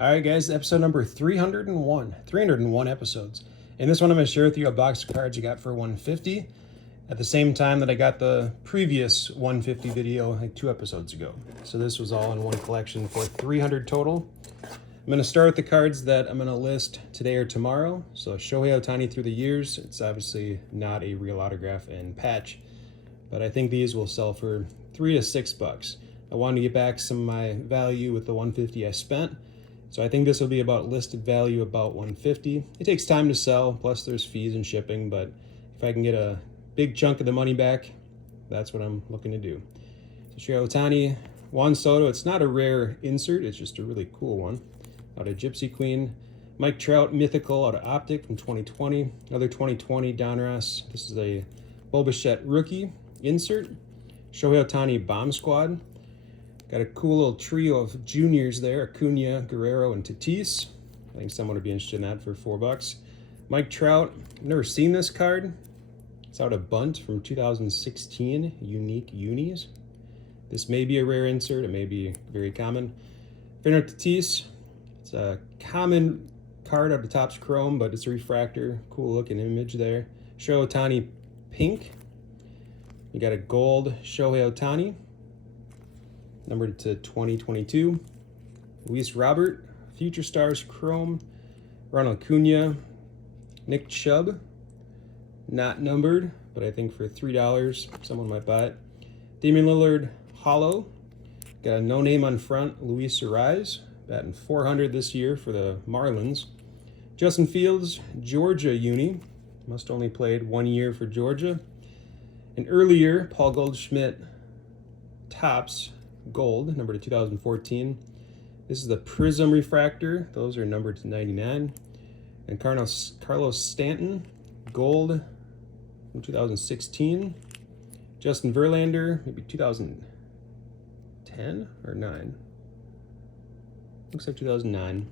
All right, guys, episode number 301. 301 episodes. In this one, I'm going to share with you a box of cards I got for $150 at the same time that I got the previous $150 video like 2 episodes ago. So this was all in one collection for 300 total. I'm going to start with the cards that I'm going to list today or tomorrow. So Shohei Ohtani through the years. It's obviously not a real autograph and patch, but I think these will sell for $3 to $6. I wanted to get back some of my value with the $150 I spent. So I think this will be about listed value about $150. It takes time to sell, plus there's fees and shipping, but if I can get a big chunk of the money back, that's what I'm looking to do. So Shohei Ohtani, Juan Soto, it's not a rare insert, it's just a really cool one. Out of Gypsy Queen. Mike Trout, Mythical out of Optic from 2020. Another 2020 Donruss. This is a Bo Bichette rookie insert. Shohei Ohtani Bomb Squad. Got a cool little trio of juniors there, Acuna, Guerrero, and Tatis. I think someone would be interested in that for $4. Mike Trout, I've never seen this card. It's out of Bunt from 2016, Unique Unis. This may be a rare insert, it may be very common. Fernando Tatis, it's a common card out of Topps Chrome, but it's a refractor, cool looking image there. Shohei Ohtani Pink. You got a gold Shohei Ohtani, numbered to 2022. Luis Robert, Future Stars Chrome. Ronald Acuna, Nick Chubb, not numbered, but I think for $3 someone might buy it. Damian Lillard Hollow, got a no name on front, Luis Arise, batting .400 this year for the Marlins. Justin Fields, Georgia Uni, must only played 1 year for Georgia. And earlier, Paul Goldschmidt Topps Gold, numbered to 2014. This is the Prism Refractor. Those are numbered to 99. And Carlos Stanton Gold from 2016. Justin Verlander, maybe 2010 or 9. Looks like 2009.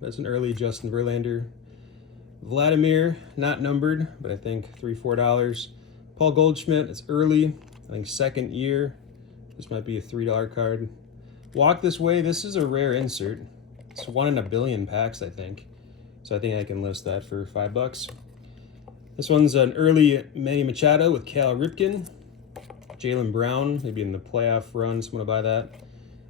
That's an early Justin Verlander. Vladimir, not numbered, but I think $3 to $4. Paul Goldschmidt, it's early, I think second year. This might be a $3 card. Walk This Way, this is a rare insert. It's 1 in a billion packs, I think. So I think I can list that for $5. This one's an early Manny Machado with Cal Ripken. Jaylen Brown, maybe in the playoff run, someone will buy that.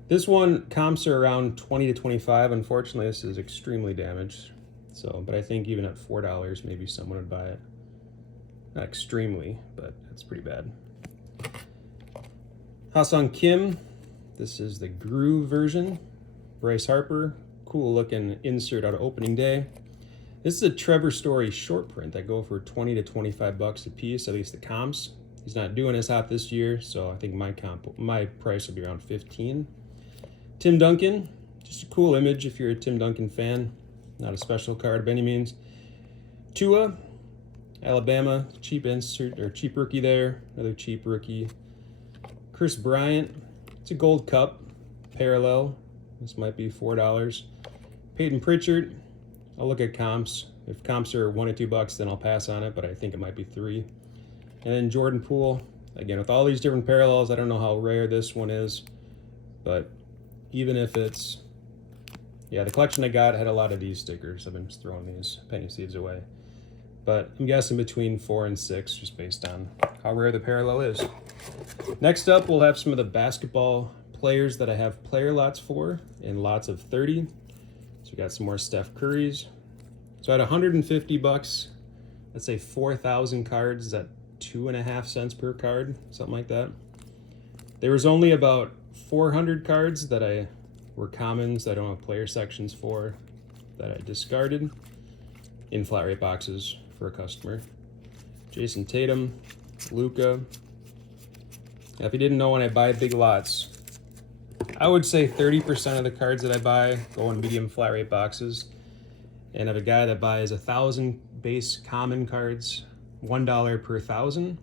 This one, comps are around 20 to 25. Unfortunately, this is extremely damaged. So, but I think even at $4, maybe someone would buy it. Not extremely, but it's pretty bad. Ha-Seong Kim, this is the Groove version. Bryce Harper, cool looking insert out of opening day. This is a Trevor Story short print that go for 20 to 25 bucks a piece, at least the comps. He's not doing as hot this year, so I think my price will be around 15. Tim Duncan, just a cool image if you're a Tim Duncan fan. Not a special card by any means. Tua, Alabama, cheap insert or cheap rookie there. Another cheap rookie. Chris Bryant, it's a gold cup, parallel. This might be $4. Peyton Pritchard, I'll look at comps. If comps are $1 to $2, then I'll pass on it, but I think it might be $3. And then Jordan Poole, again, with all these different parallels, I don't know how rare this one is, but even if it's, yeah, the collection I got had a lot of these stickers. I've been just throwing these penny seeds away. But I'm guessing between 4 and 6, just based on how rare the parallel is. Next up, we'll have some of the basketball players that I have player lots for in lots of 30. So we got some more Steph Currys. So at $150, let's say 4,000 cards, is that 2.5 cents per card, something like that. There was only about 400 cards that were commons that I don't have player sections for, that I discarded in flat rate boxes for a customer. Jason Tatum, Luka. Now, if you didn't know, when I buy big lots, I would say 30% of the cards that I buy go in medium flat rate boxes. And I have a guy that buys 1,000 base common cards, $1 per 1,000.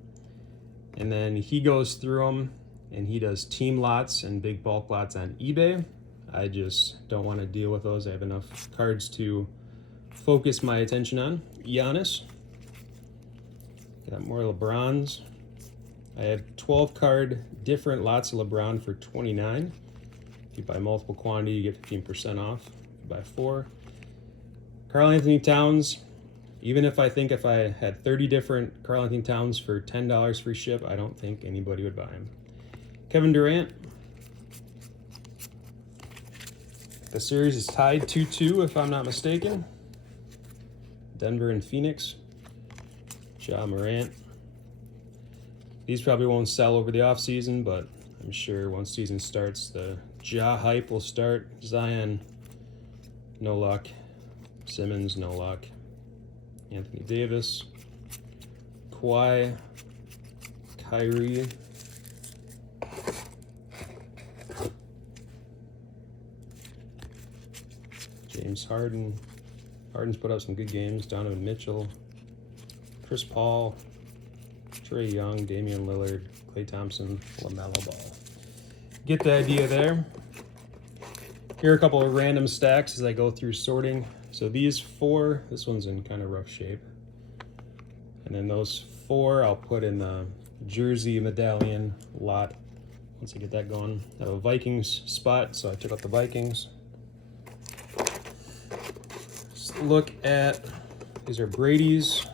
And then he goes through them and he does team lots and big bulk lots on eBay. I just don't want to deal with those. I have enough cards to focus my attention on. Giannis. Got more LeBrons. I have 12 card different lots of LeBron for $29. If you buy multiple quantity, you get 15% off. by 4. Karl-Anthony Towns. Even if I had 30 different Karl-Anthony Towns for $10 free ship, I don't think anybody would buy him. Kevin Durant. The series is tied 2-2 if I'm not mistaken. Denver and Phoenix. Ja Morant. These probably won't sell over the offseason, but I'm sure once season starts, the Ja hype will start. Zion, no luck. Simmons, no luck. Anthony Davis. Kawhi. Kyrie. James Harden. Harden's put up some good games. Donovan Mitchell. Chris Paul. Trae Young. Damian Lillard. Klay Thompson. LaMelo Ball. Get the idea there. Here are a couple of random stacks as I go through sorting. So these 4, this one's in kind of rough shape. And then those 4 I'll put in the jersey medallion lot once I get that going. I have a Vikings spot, so I took out the Vikings. Let's look at, these are Brady's,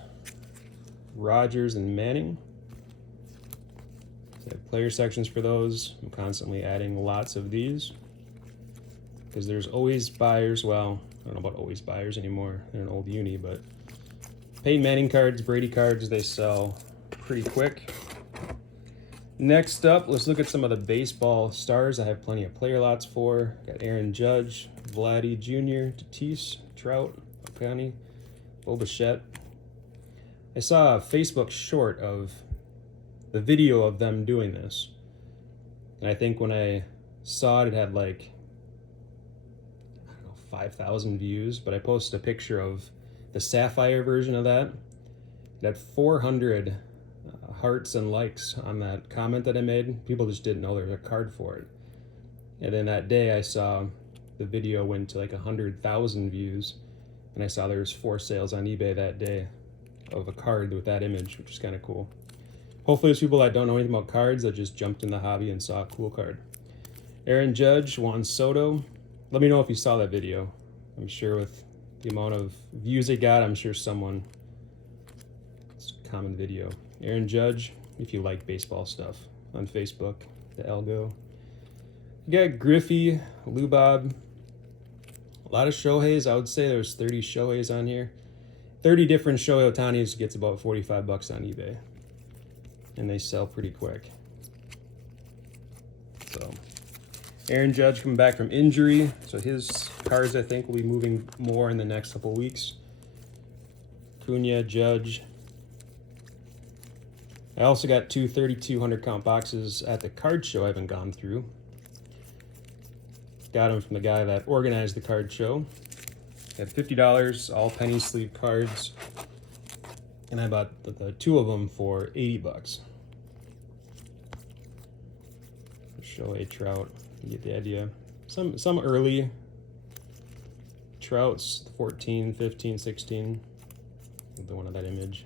Rodgers, and Manning. So I have player sections for those. I'm constantly adding lots of these because there's always buyers. Well, I don't know about always buyers anymore. They're an old uni, but Peyton Manning cards, Brady cards, they sell pretty quick. Next up, let's look at some of the baseball stars I have plenty of player lots for. Got Aaron Judge, Vladdy Jr., Tatis, Trout, Ohtani, Bo Bichette. I saw a Facebook short of the video of them doing this. And I think when I saw it, it had like, I don't know, 5,000 views, but I posted a picture of the Sapphire version of that. It had 400 hearts and likes on that comment that I made. People just didn't know there was a card for it. And then that day I saw the video went to like 100,000 views, and I saw there was 4 sales on eBay that day of a card with that image, which is kind of cool. Hopefully there's people that don't know anything about cards that just jumped in the hobby and saw a cool card. Aaron Judge, Juan Soto. Let me know if you saw that video. I'm sure with the amount of views it got, I'm sure someone, it's a common video. Aaron Judge, if you like baseball stuff, on Facebook, the Algo. You got Griffey, Lubob, a lot of Shoheis. I would say there's 30 Shoheis on here. 30 different Shohei Ohtanis gets about $45 on eBay. And they sell pretty quick. So, Aaron Judge coming back from injury. So his cards, I think, will be moving more in the next couple weeks. Cunha, Judge. I also got 2 3,200 count boxes at the card show I haven't gone through. Got them from the guy that organized the card show. At $50, all penny sleeve cards. And I bought the 2 of them for $80. Shohei Trout, you get the idea. Some early Trouts, 14, 15, 16. The one of that image.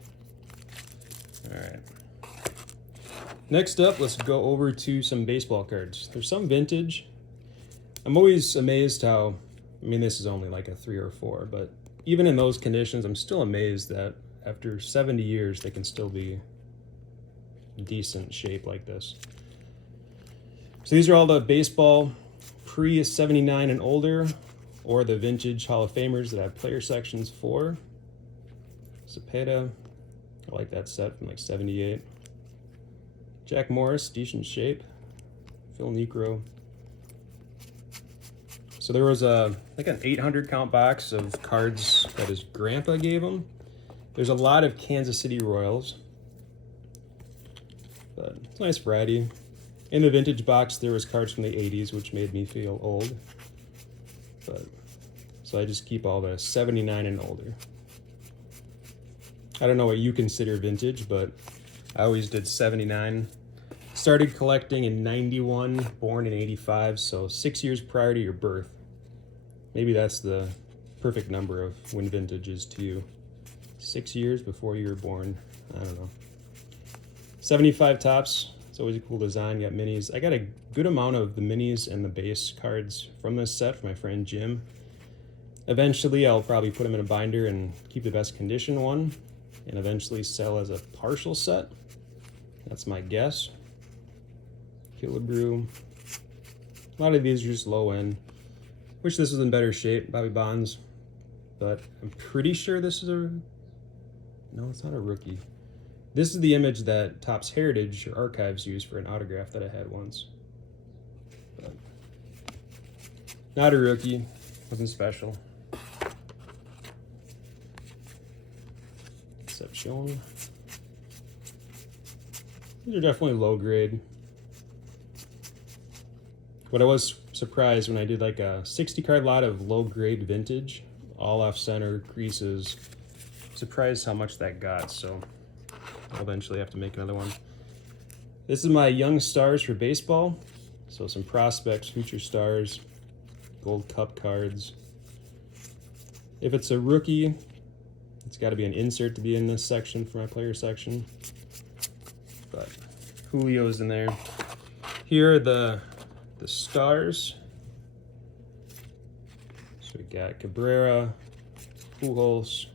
All right. Next up, let's go over to some baseball cards. There's some vintage. I'm always amazed how, I mean, this is only like a 3 or 4, but even in those conditions, I'm still amazed that after 70 years, they can still be decent shape like this. So these are all the baseball pre-79 and older, or the vintage Hall of Famers that I have player sections for. Cepeda, I like that set from like 78. Jack Morris, decent shape. Phil Niekro. So there was like an 800 count box of cards that his grandpa gave him. There's a lot of Kansas City Royals, but it's a nice variety. In the vintage box, there was cards from the 80s, which made me feel old. But so I just keep all the 79 and older. I don't know what you consider vintage, but I always did 79. Started collecting in 91, born in 85, so 6 years prior to your birth. Maybe that's the perfect number of when vintage is to you. 6 years before you were born. I don't know. 75 tops. It's always a cool design. You got minis. I got a good amount of the minis and the base cards from this set from my friend Jim. Eventually, I'll probably put them in a binder and keep the best condition one, and eventually sell as a partial set. That's my guess. Killebrew. A lot of these are just low end. Wish this was in better shape, Bobby Bonds. But I'm pretty sure this is a... No, it's not a rookie. This is the image that Topps Heritage or Archives used for an autograph that I had once. But not a rookie. Nothing special. Exception. These are definitely low grade. But I was surprised when I did like a 60 card lot of low grade vintage, all off center creases. Surprised how much that got, so I'll eventually have to make another one. This is my young stars for baseball. So some prospects, future stars, gold cup cards. If it's a rookie, it's got to be an insert to be in this section for my player section. But Julio's in there. Here are the stars. So we got Cabrera, Pujols.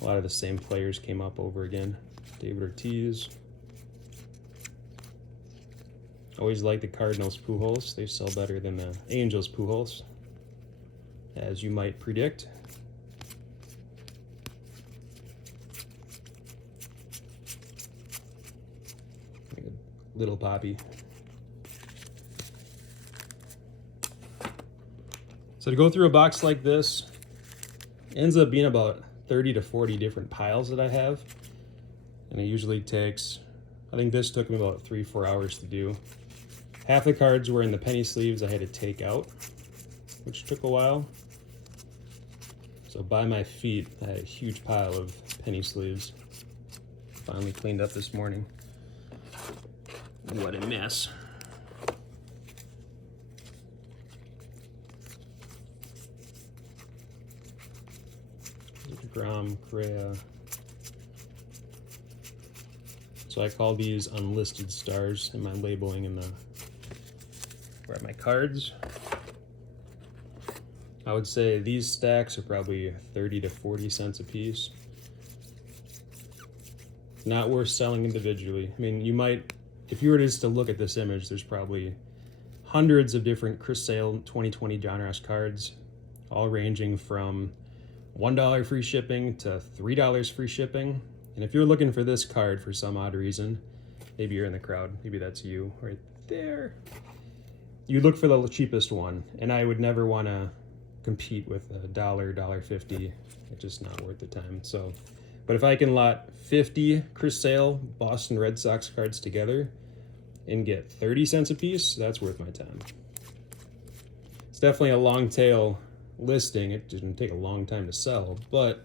A lot of the same players came up over again. David Ortiz. Always like the Cardinals Pujols. They sell better than the Angels Pujols, as you might predict. Little Poppy. So to go through a box like this, ends up being about 30 to 40 different piles that I have. And it usually takes, I think this took me about 3-4 hours to do. Half the cards were in the penny sleeves I had to take out, which took a while. So by my feet, I had a huge pile of penny sleeves. Finally cleaned up this morning. What a mess. DeGrom, Correa. So I call these unlisted stars in my labeling in the where are my cards. I would say these stacks are probably 30 to 40 cents a piece. Not worth selling individually. I mean, you might, if you were just to look at this image, there's probably hundreds of different Chris Sale 2020 John Ross cards, all ranging from $1 free shipping to $3 free shipping. And if you're looking for this card for some odd reason, maybe you're in the crowd, maybe that's you right there. You look for the cheapest one, and I would never want to compete with $1, $1.50. It's just not worth the time. So, but if I can lot 50 Chris Sale Boston Red Sox cards together and get 30 cents a piece, that's worth my time. It's definitely a long tail listing. It didn't take a long time to sell, but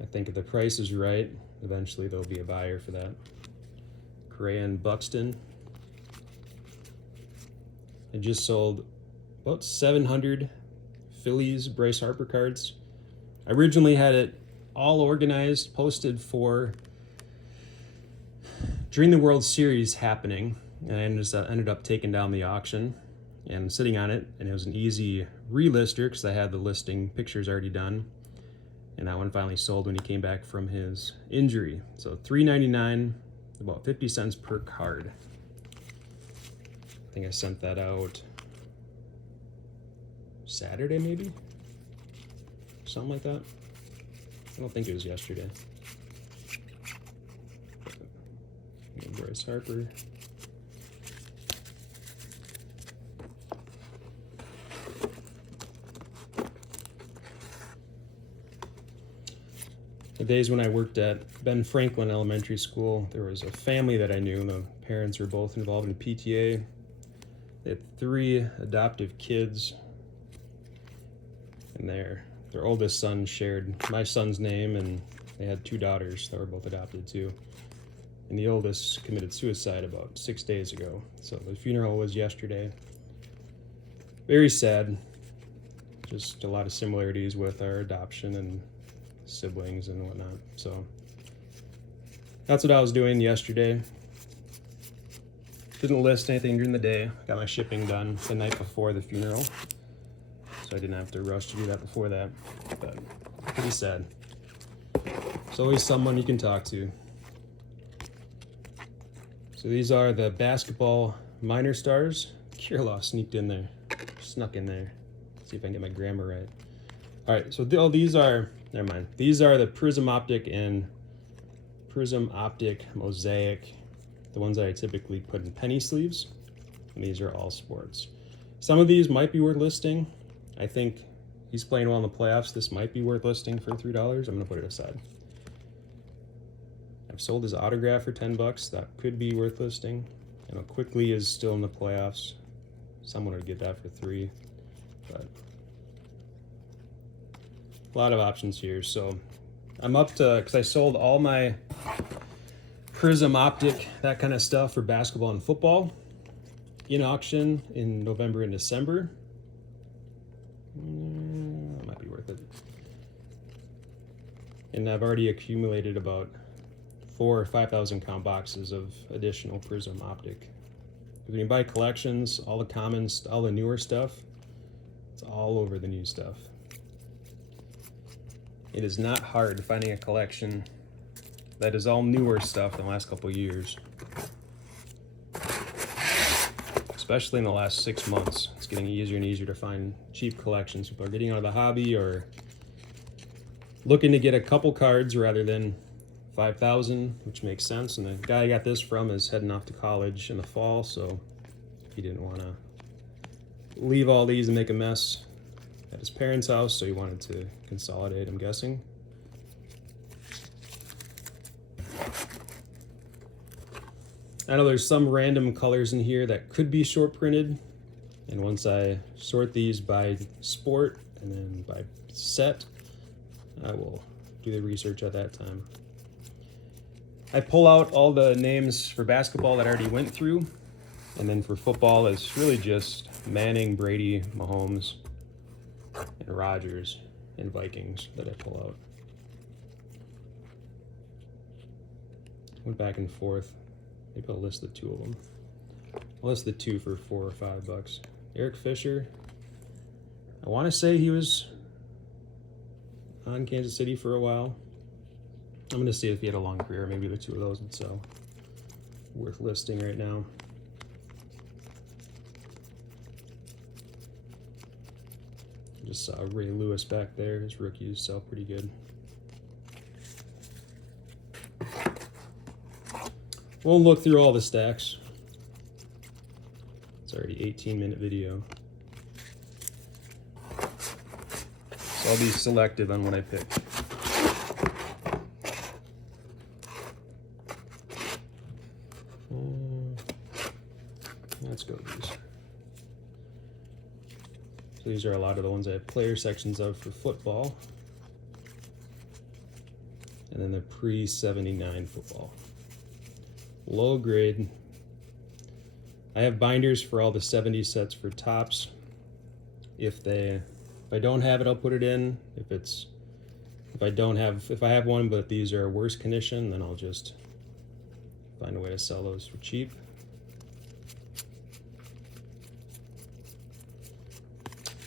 I think if the price is right, eventually there'll be a buyer for that. Correa and Buxton. I just sold about 700 Phillies Bryce Harper cards. I originally had it all organized, posted for during the World Series happening, and I ended up taking down the auction and sitting on it, and it was an easy relister because I had the listing pictures already done, and that one finally sold when he came back from his injury. So $3.99, about 50 cents per card. I think I sent that out Saturday, maybe? Something like that. I don't think it was yesterday. Bryce Harper. The days when I worked at Ben Franklin Elementary School, there was a family that I knew. The parents were both involved in PTA. They had 3 adoptive kids, and their oldest son shared my son's name, and they had 2 daughters that were both adopted too. And the oldest committed suicide about 6 days ago. So the funeral was yesterday. Very sad. Just a lot of similarities with our adoption and siblings and whatnot. So that's what I was doing yesterday. Didn't list anything during the day. Got my shipping done the night before the funeral, so I didn't have to rush to do that before that. But pretty sad. There's always someone you can talk to. So these are the basketball minor stars. Kirilov snuck in there. See if I can get my grammar right. All right, so these are, never mind. These are the Prism Optic and Prism Optic Mosaic, the ones that I typically put in penny sleeves. And these are all sports. Some of these might be worth listing. I think he's playing well in the playoffs. This might be worth listing for $3. I'm gonna put it aside. I've sold his autograph for $10. That could be worth listing. I know Quickly is still in the playoffs. Someone would get that for $3, but a lot of options here. So I'm up to, because I sold all my Prism Optic, that kind of stuff for basketball and football in auction in November and December. That might be worth it. And I've already accumulated about 4,000 or 5,000 count boxes of additional Prism Optic. When you buy collections, all the commons, all the newer stuff, it's all over the new stuff. It is not hard finding a collection that is all newer stuff in the last couple of years. Especially in the last 6 months. It's getting easier and easier to find cheap collections. People are getting out of the hobby or looking to get a couple cards rather than 5,000, which makes sense. And the guy I got this from is heading off to college in the fall, so he didn't want to leave all these and make a mess at his parents' house, so he wanted to consolidate, I'm guessing. I know there's some random colors in here that could be short printed, and once I sort these by sport and then by set, I will do the research at that time. I pull out all the names for basketball that I already went through, and then for football, it's really just Manning, Brady, Mahomes, and Rodgers and Vikings that I pull out. Went back and forth. Maybe I'll list the two of them. I'll list the two for $4 or $5. Eric Fisher. I want to say he was on Kansas City for a while. I'm going to see if he had a long career. Maybe the two of those would sell. Worth listing right now. Just saw Ray Lewis back there. His rookies sell pretty good. Won't look through all the stacks. It's already 18-minute video. So I'll be selective on what I pick. Let's go with these. So these are a lot of the ones I have player sections of for football. And then the pre-79 football. Low grade. I have binders for all the 70 sets for tops. If I don't have it, I'll put it in. If I have one but these are worse condition, then I'll just find a way to sell those for cheap.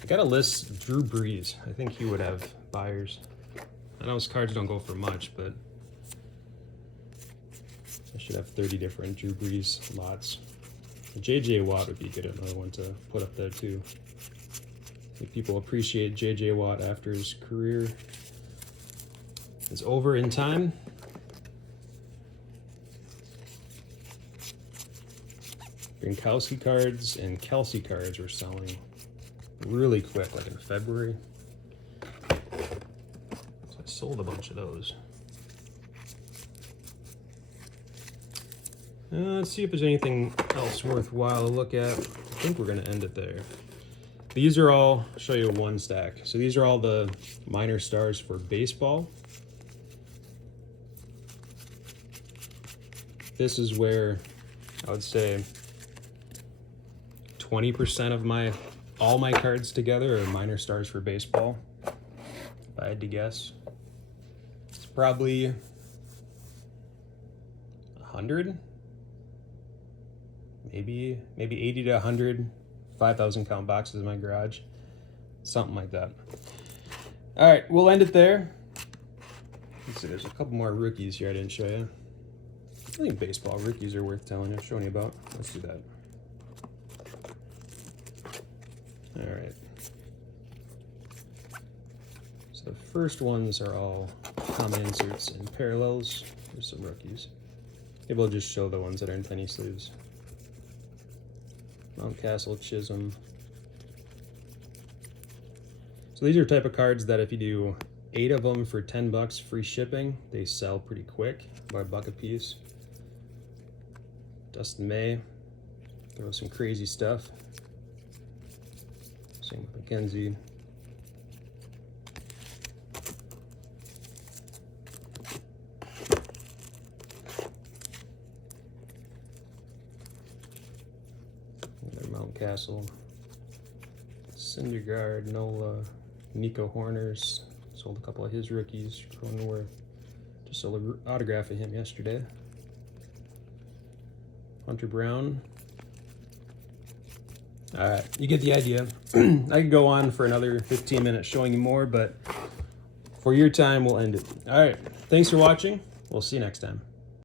I gotta list Drew Brees. I think he would have buyers. I know his cards don't go for much, but I should have 30 different Drew Brees lots. JJ Watt would be good, another one to put up there too. I think people appreciate JJ Watt after his career is over in time. Gronkowski cards and Kelsey cards were selling really quick, like in February. So I sold a bunch of those. Let's see if there's anything else worthwhile to look at. I think we're going to end it there. These are all, I'll show you one stack. So these are all the minor stars for baseball. This is where I would say 20% of all my cards together are minor stars for baseball. If I had to guess, it's probably 100, maybe 80 to 100 5,000 count boxes in my garage, something like that. All right, we'll end it there. Let's see, there's a couple more rookies here I didn't show you. I think baseball rookies are worth showing you about. Let's do that. All right. So the first ones are all common inserts and parallels. There's some rookies. Maybe I'll just show the ones that are in penny sleeves. Mountcastle, Chisholm. So these are type of cards that if you do 8 of them for $10 free shipping, they sell pretty quick, about $1 a piece. Dustin May, throw some crazy stuff. Same with Mackenzie. Mountcastle, Syndergaard, Nola, Nico Horners. Sold a couple of his rookies. Cronenworth. Just sold an autograph of him yesterday. Hunter Brown. All right, you get the idea. I could go on for another 15 minutes showing you more, but for your time, we'll end it. All right, thanks for watching. We'll see you next time.